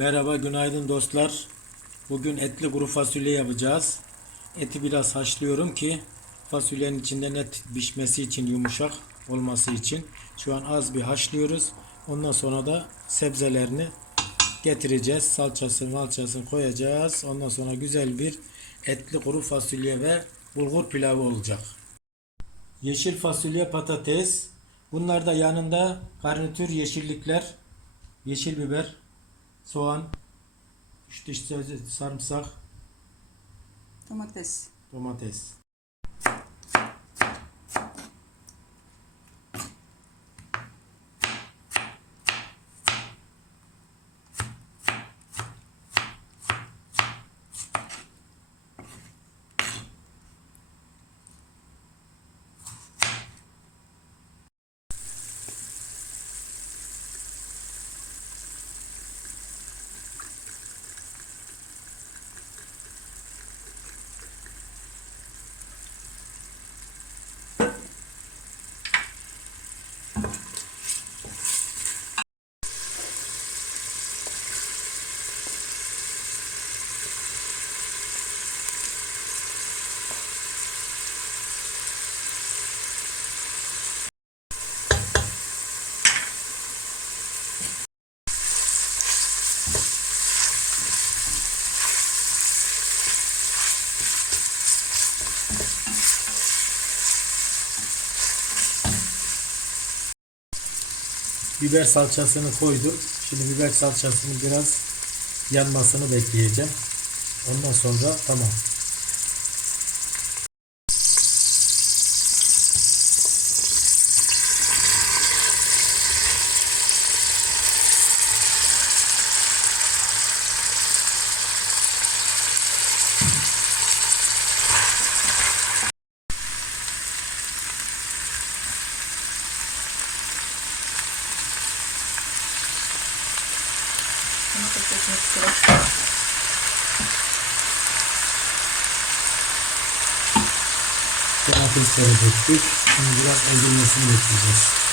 Merhaba, günaydın dostlar. Bugün etli kuru fasulye yapacağız. Eti biraz haşlıyorum ki fasulyenin içinde net pişmesi için, yumuşak olması için. Şu an az bir haşlıyoruz. Ondan sonra da sebzelerini getireceğiz. Salçasını, malçasını koyacağız. Ondan sonra güzel bir etli kuru fasulye ve bulgur pilavı olacak. Yeşil fasulye, patates. Bunlar da yanında garnitür yeşillikler, yeşil biber, soğan, diş sarımsak, Domates. domates. Biber salçasını koydum. Şimdi biber salçasını biraz yanmasını bekleyeceğim. Ondan sonra tamam. Domatesini sıra. Domatesleri döktük. Şimdi biraz ezilmesini bekleyeceğiz.